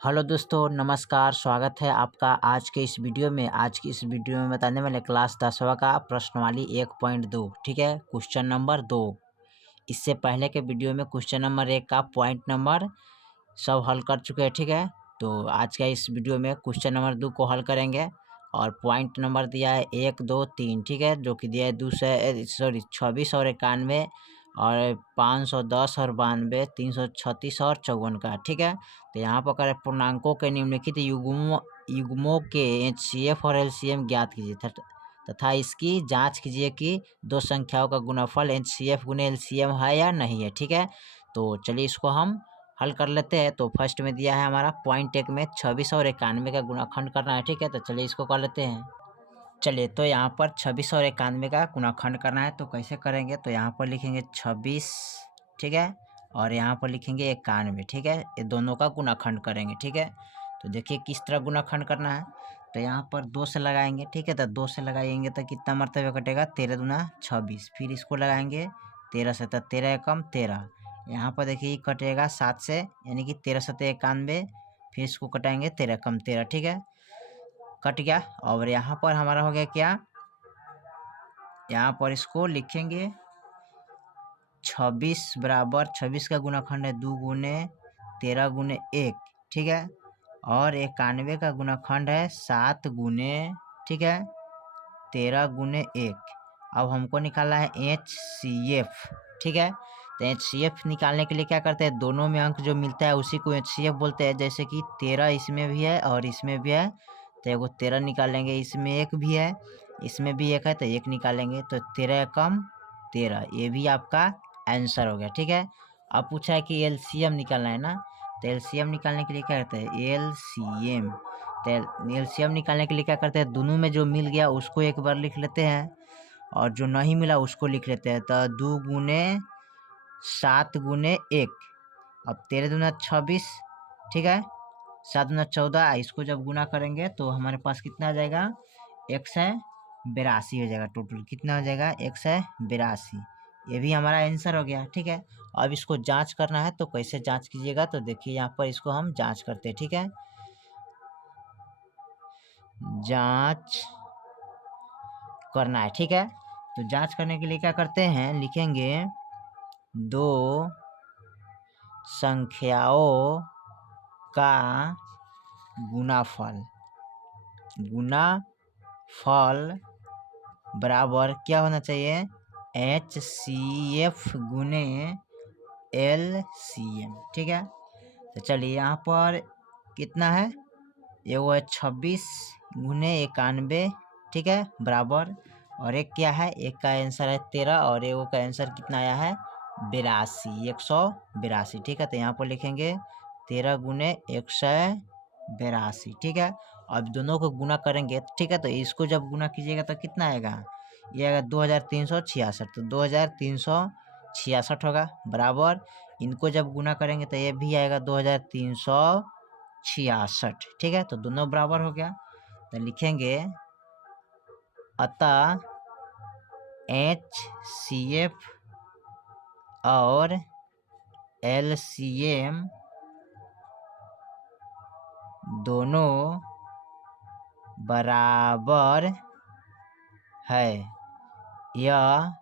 Hello दोस्तों, नमस्कार। स्वागत है आपका आज की इस वीडियो में बताने वाले क्लास 10वीं का प्रश्नवाली 1.2। ठीक है, क्वेश्चन नंबर 2। इससे पहले के वीडियो में क्वेश्चन नंबर 1 का पॉइंट नंबर सब हल कर चुके हैं। ठीक है, तो आज का इस वीडियो में क्वेश्चन नंबर 2 को हल करेंगे और पॉइंट नंबर दिया है 1, 2, 3। ठीक है, जो कि दिया है 26 और 91 और 510 और 92, 336 और 54 का। ठीक है, तो यहाँ पर करें पूर्णांकों के निम्नलिखित युग्मों के HCF और LCM ज्ञात कीजिए तथा इसकी जांच कीजिए कि दो संख्याओं का गुणनफल HCF गुने LCM है या नहीं है। ठीक है, तो चलिए इसको हम हल कर लेते हैं। तो फर्स्ट में दिया है हमारा पॉइंट 1 में 26 और 91 का गुणाखंड करना है। ठीक है, तो चलिए इसको कर लेते हैं। चलिए, तो यहाँ पर 26 और 91 का गुणाखंड करना है, तो कैसे करेंगे? तो यहाँ पर लिखेंगे 26, ठीक है, और यहाँ पर लिखेंगे 91। ठीक है, ये दोनों का गुणाखंड करेंगे। ठीक है, तो देखिए किस तरह गुणाखंड करना है। तो यहाँ पर 2 से लगाएंगे। ठीक है, तो 2 से लगाएंगे तो कितना मरतबे कटेगा? 13 दूना 26। फिर इसको लगाएंगे 13 से, तो 13 एकम 13। यहाँ पर देखिए कटेगा 7 से, यानी कि 13 7 91। फिर इसको कटाएंगे 13 कम 13। ठीक है, कट गया। और यहाँ पर हमारा हो गया क्या? यहाँ पर इसको लिखेंगे 26 बराबर 26 का गुणाखंड है 2 गुने 13 गुने 1। ठीक है, और 91 का गुणाखंड है 7 गुने, ठीक है, 13 गुने 1। अब हमको निकालना है HCF। ठीक है, तो HCF निकालने के लिए क्या करते हैं? दोनों में अंक जो मिलता है उसी को HCF बोलते हैं। जैसे कि 13 इसमें भी है और इसमें भी है, तो एगो 13 निकालेंगे। इसमें 1 भी है, इसमें भी 1 है, तो 1 निकालेंगे। तो 13 कम 13, ये भी आपका आंसर हो गया। ठीक है, अब पूछा है कि LCM निकालना है ना, तो LCM निकालने के लिए क्या करते हैं? LCM, तो LCM निकालने के लिए क्या करते हैं? दोनों में जो मिल गया उसको एक बार लिख लेते हैं और जो नहीं मिला उसको लिख लेते हैं। तो 2 गुने 7 गुने 1। अब 13 दूना 26, ठीक है, 7 दूना 14। इसको जब गुना करेंगे तो हमारे पास कितना आ जाएगा? 182 हो जाएगा। टोटल कितना हो जाएगा? 182। ये भी हमारा आंसर हो गया। ठीक है, अब इसको जांच करना है, तो कैसे जांच कीजिएगा? तो देखिए यहाँ पर इसको हम जांच करते हैं। ठीक है, जांच करना है। ठीक है, तो जांच करने के लिए क्या करते हैं? लिखेंगे दो संख्याओं का गुणाफल बराबर क्या होना चाहिए? HCF गुने LCM। ठीक है, तो चलिए यहाँ पर कितना है? ये वो है 26 गुने 91। ठीक है, बराबर, और एक क्या है? एक का आंसर है 13 और एक का आंसर कितना आया है? 82, 182। ठीक है, तो यहाँ पर लिखेंगे 13 गुने 182। ठीक है, अब दोनों को गुना करेंगे। ठीक है, तो इसको जब गुना कीजिएगा तो कितना आएगा? ये आएगा 2366। तो 2366 होगा, बराबर इनको जब गुना करेंगे तो ये भी आएगा 2366। ठीक है, तो दोनों बराबर हो गया। तो लिखेंगे अतः HCF और LCM दोनों बराबर है, यह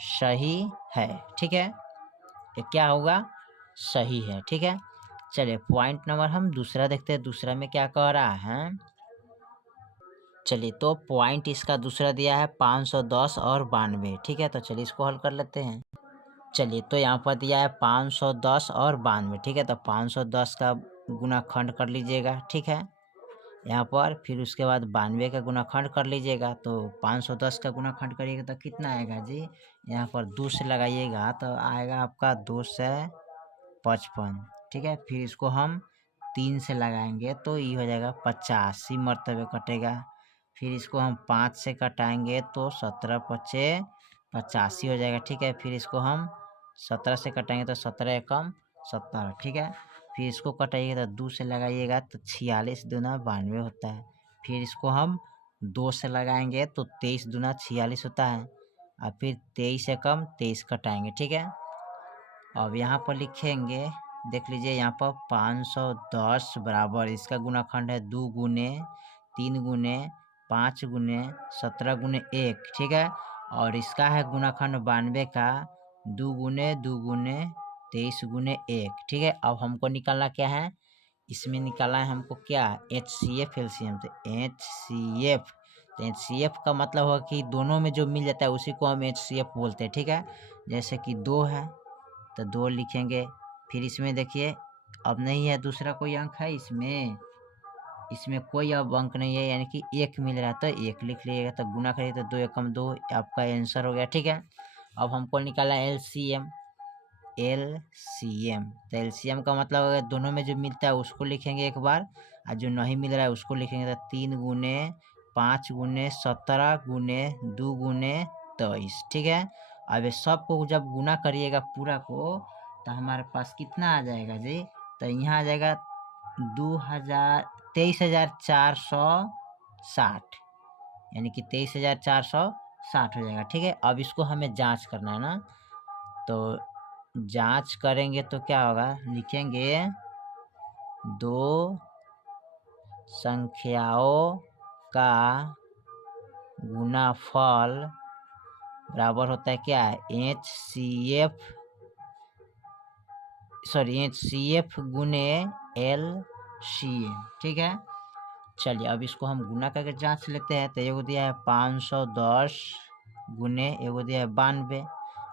सही है। ठीक है, ये क्या होगा? सही है। ठीक है, चलिए पॉइंट नंबर हम दूसरा देखते हैं, दूसरा में क्या कह रहा है। चलिए, तो पॉइंट इसका दूसरा दिया है 510 और 92। ठीक है, तो चलिए इसको हल कर लेते हैं। चलिए, तो यहाँ पर दिया है 510 और 92। ठीक है, तो 510 का गुणाखंड कर लीजिएगा। ठीक है, यहाँ पर फिर उसके बाद 92 का गुणाखंड कर लीजिएगा। तो 510 का गुणाखंड करिएगा तो कितना आएगा जी? यहाँ पर 2 से लगाइएगा तो आएगा आपका 2 से 55। ठीक है, फिर इसको हम 3 से लगाएंगे तो ये हो जाएगा 85 मरतबे कटेगा। फिर इसको हम 5 से कटाएंगे तो 17 पचे 85 हो जाएगा। ठीक है, फिर इसको हम 17 से कटाएंगे तो 17 एकम 70। ठीक है, फिर इसको कटाइएगा तो 2 से लगाइएगा तो 46 दूना 92 होता है। फिर इसको हम 2 से लगाएंगे तो 23 दूना 46 होता है, और फिर 23 एकम 23 कटाएंगे। ठीक है, अब यहाँ पर लिखेंगे देख लीजिए यहाँ पर 510 बराबर इसका गुणाखंड है 2 गुने 3 गुने 5 गुने 17 गुने 1, ठीक है। और इसका है गुणाखंड 92 का 2 गुने 23 गुने 1, ठीक है। अब हमको निकालना क्या है, इसमें निकालना है हमको क्या, HCF एलसीएम। तो HCF का मतलब होगा कि दोनों में जो मिल जाता है उसी को हम HCF बोलते हैं, ठीक है। जैसे कि 2 है तो 2 लिखेंगे, फिर इसमें देखिए अब नहीं है दूसरा कोई अंक है इसमें कोई अब अंक नहीं है, यानी कि 1 मिल रहा है तो 1 लिख लीजिएगा। तो गुना करिए तो 2 एकम 2 आपका आंसर हो गया, ठीक है। अब हमको निकाला LCM। तो LCM का मतलब अगर दोनों में जो मिलता है उसको लिखेंगे एक बार, और जो नहीं मिल रहा है उसको लिखेंगे। तो 3 गुने 5 गुने 17 गुने 2 गुने 23, ठीक है। अब ये सबको जब गुना करिएगा पूरा को तो हमारे पास कितना आ जाएगा जी, तो यहाँ आ जाएगा 23,460, यानी कि 23,460 हो जाएगा, ठीक है। अब इसको हमें जांच करना है ना, तो जांच करेंगे तो क्या होगा, लिखेंगे दो संख्याओं का गुणाफल बराबर होता है क्या, HCF गुने LCM, ठीक है। चलिए अब इसको हम गुना करके जांच लेते हैं। तो एगो दिया है 510 गुने एगो दिया है 92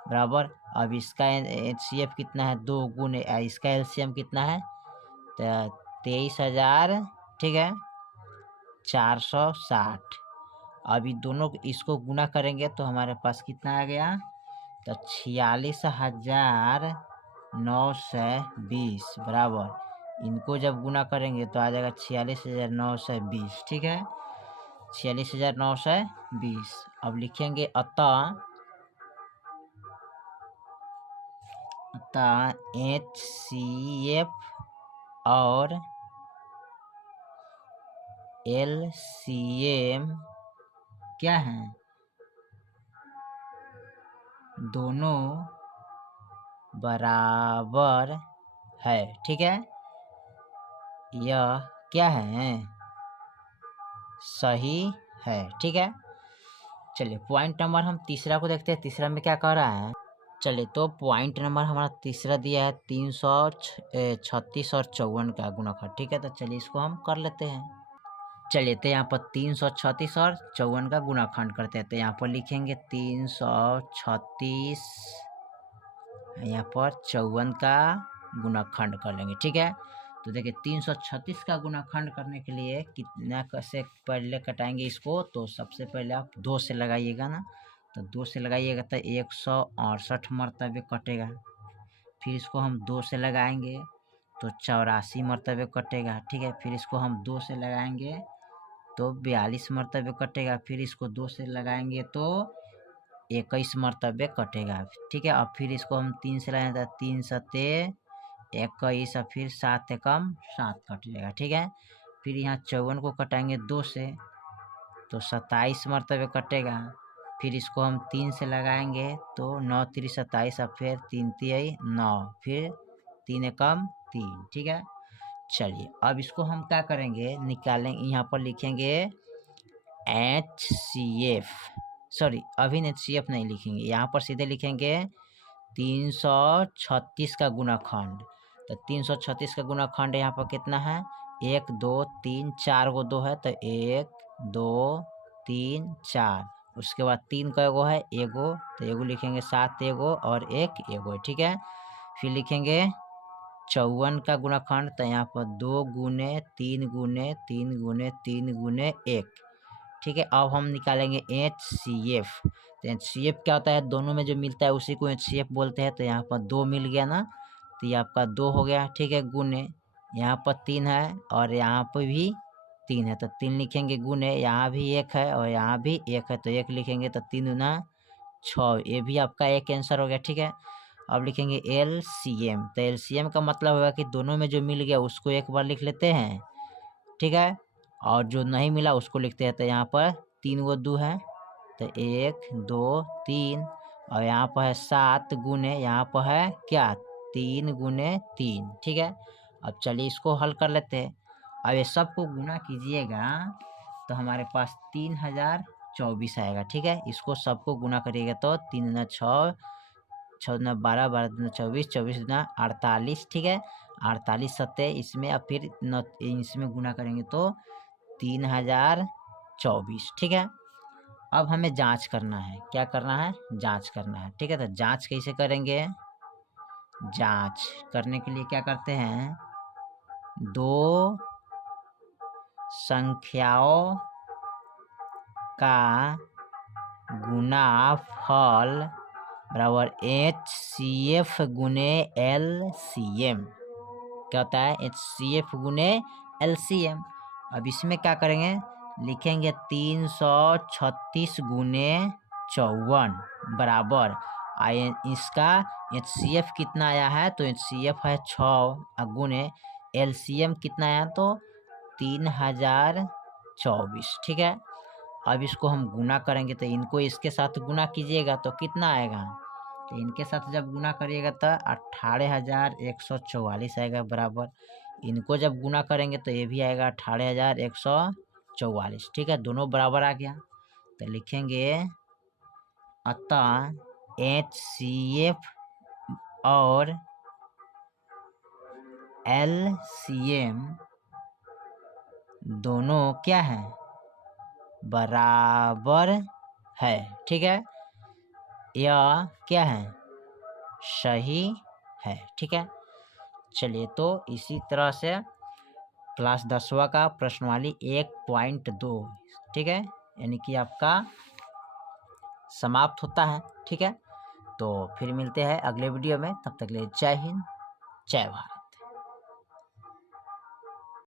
बराबर, अब इसका HCF कितना है 2 गुने, इसका LCM कितना है तो 23,000, ठीक है 460। अभी दोनों इसको गुना करेंगे तो हमारे पास कितना आ गया, तो 46,920 बराबर, इनको जब गुना करेंगे तो आ जाएगा 46,920, ठीक है 46,920। अब लिखेंगे अतः HCF और LCM क्या है, दोनों बराबर है, ठीक है। यह क्या है, सही है, ठीक है। चलिए पॉइंट नंबर हम तीसरा को देखते हैं, तीसरा में क्या कह रहा है। चलिए तो पॉइंट नंबर हमारा तीसरा दिया है 336 और 54 का गुणनखंड, ठीक है। तो चलिए इसको हम कर लेते हैं। चलिए तो यहाँ पर 336 और 54 का गुणाखंड करते हैं। तो यहाँ पर लिखेंगे 336, यहाँ पर 54 का गुणाखंड कर लेंगे, ठीक है। तो देखिए 336 का गुणाखंड करने के लिए कितना कैसे पहले कटाएंगे इसको, तो सबसे पहले आप 2 से लगाइएगा ना, तो 2 से लगाइएगा तो 168 मरतबे कटेगा। फिर इसको हम 2 से लगाएंगे तो 84 मरतबे कटेगा, ठीक है। फिर इसको हम 2 से लगाएंगे तो 42 मरतबे कटेगा। फिर इसको 2 से लगाएंगे तो 21 मरतबे कटेगा, ठीक है। अब फिर इसको हम 3 से लगाएंगे तो 3 सते 21 और फिर 7 एकम 7 कट जाएगा, ठीक है। फिर यहाँ 54 को कटाएंगे 2 से तो 27 मरतबे कटेगा। फिर इसको हम 3 से लगाएंगे तो 9 3 27 और फिर 3 3 9, फिर 3 एकम 3, ठीक है। चलिए अब इसको हम क्या करेंगे, निकालेंगे, यहाँ पर लिखेंगे HCF, सॉरी अभी HCF नहीं लिखेंगे, यहाँ पर सीधे लिखेंगे 336 का गुणाखंड। तो 336 का गुणाखंड यहाँ पर कितना है, 1 2 3 4 गो 2 है, तो 1 2 3 4, उसके बाद 3 का एगो है एगो, तो एगो लिखेंगे 7 एगो और 1 एगो, ठीक है। फिर लिखेंगे 54 का गुणाखंड, तो यहाँ पर 2 गुने 3 गुने 3 गुने 3 गुने 1, ठीक है। अब हम निकालेंगे HCF। तो HCF क्या होता है, दोनों में जो मिलता है उसी को HCF बोलते हैं। तो यहाँ पर 2 मिल गया ना, तो ये आपका 2 हो गया, ठीक है। गुने यहाँ पर 3 है और यहाँ पर भी 3 है, तो 3 लिखेंगे। गुने यहाँ भी 1 है और यहाँ भी 1 है, तो 1 लिखेंगे। तो 3 गुना 6, ये भी आपका एक आंसर हो गया, ठीक है। अब लिखेंगे LCM। तो LCM का मतलब होगा कि दोनों में जो मिल गया उसको एक बार लिख लेते हैं, ठीक है, और जो नहीं मिला उसको लिखते हैं। तो यहाँ पर 3 गो 2 है, तो 1 2 3, और यहाँ पर है 7 गुने यहाँ पर है क्या 3 गुने 3, ठीक है। अब चलिए इसको हल कर लेते हैं। अब ये सबको गुना कीजिएगा तो हमारे पास 3024 आएगा, ठीक है। इसको सबको गुना करिएगा तो 3 दूना 6, 6 दूना 12, 12 दूना 24, 24 दूना 48, ठीक है। 48 सत्ते इसमें, अब फिर इसमें गुना करेंगे तो 3024, ठीक है। अब हमें जांच करना है, क्या करना है, जांच करना है, ठीक है। तो जांच कैसे करेंगे, जांच करने के लिए क्या करते हैं, दो संख्याओं का गुणाफल बराबर HCF गुने LCM, क्या होता है, HCF गुने LCM। अब इसमें क्या करेंगे, लिखेंगे 336 गुने 54 बराबर इसका HCF कितना आया है, तो HCF है 6 गुने LCM कितना आया, तो 3024, ठीक है। अब इसको हम गुना करेंगे तो इनको इसके साथ गुना कीजिएगा तो कितना आएगा, तो इनके साथ जब गुना करिएगा तो 18144 आएगा बराबर। इनको जब गुना करेंगे तो ये भी आएगा 18144, ठीक है। दोनों बराबर आ गया तो लिखेंगे अतः HCF और LCM दोनों क्या है, बराबर है, ठीक है। यह क्या है, सही है, ठीक है। चलिए तो इसी तरह से क्लास 10वां का प्रश्नावली 1.2, ठीक है, यानी कि आपका समाप्त होता है, ठीक है। तो फिर मिलते हैं अगले वीडियो में, तब तक के लिए जय हिंद, जय भारत।